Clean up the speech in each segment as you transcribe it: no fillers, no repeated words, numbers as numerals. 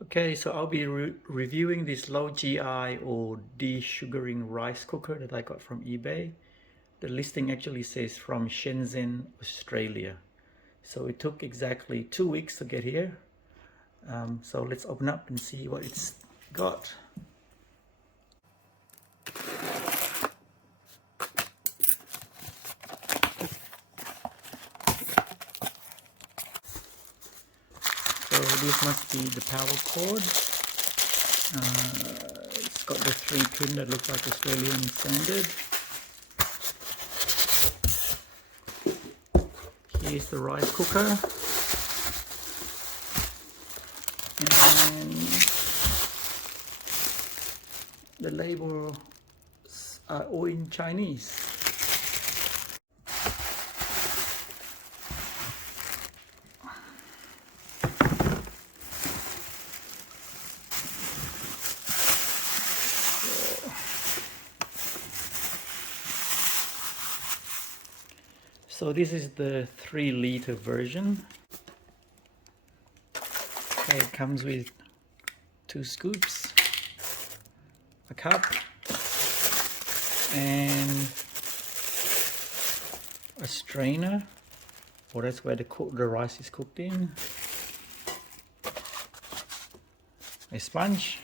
Okay, so I'll be reviewing this low GI or desugaring rice cooker that I got from eBay. The listing actually says from Shenzhen, Australia. So it took exactly 2 weeks to get here. So let's open up and see what it's got. So this must be the power cord. It's got the 3 pin that look like Australian standard. Here's the rice cooker. And the labels are all in Chinese. So this is the 3-liter version. Okay, it comes with 2 scoops, a cup, and a strainer. Well, that's where the rice is cooked in. A sponge.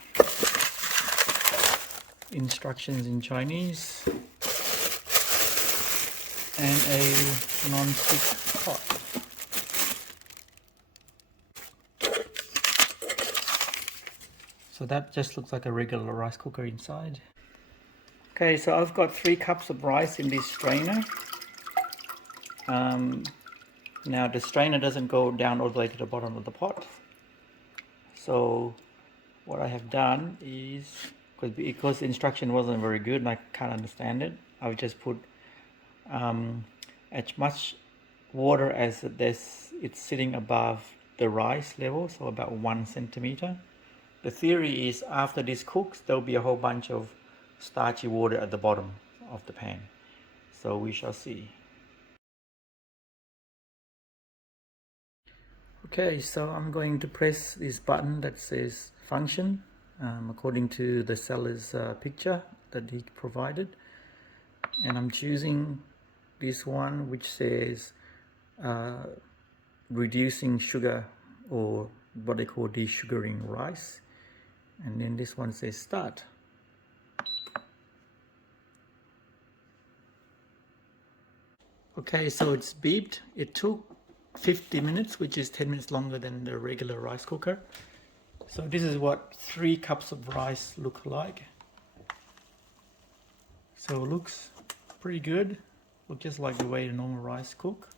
Instructions in Chinese. And a non-stick pot. So that just looks like a regular rice cooker inside. Okay, so I've got 3 cups of rice in this strainer. Now the strainer doesn't go down all the way to the bottom of the pot. So what I have done is, because the instruction wasn't very good and I can't understand it, I've just put as much water as it's sitting above the rice level, so about 1 centimeter. The theory is after this cooks, there'll be a whole bunch of starchy water at the bottom of the pan. So we shall see. Okay, so I'm going to press this button that says function, according to the seller's picture that he provided. And I'm choosing this one which says reducing sugar, or what they call desugaring rice. And then this one says start. Okay, so it's beeped. It took 50 minutes, which is 10 minutes longer than the regular rice cooker. So this is what 3 cups of rice look like. So it looks pretty good. Look just like the way the normal rice cook.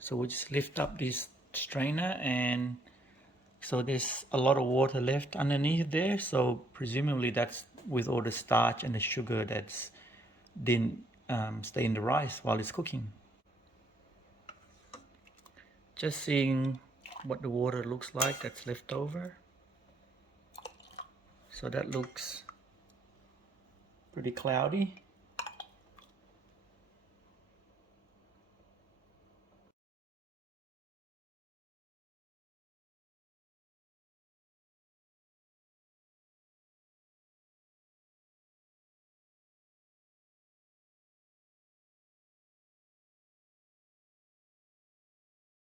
So we just lift up this strainer, and so there's a lot of water left underneath there. So presumably that's with all the starch and the sugar that's didn't stay in the rice while it's cooking. Just seeing what the water looks like that's left over. So that looks pretty cloudy.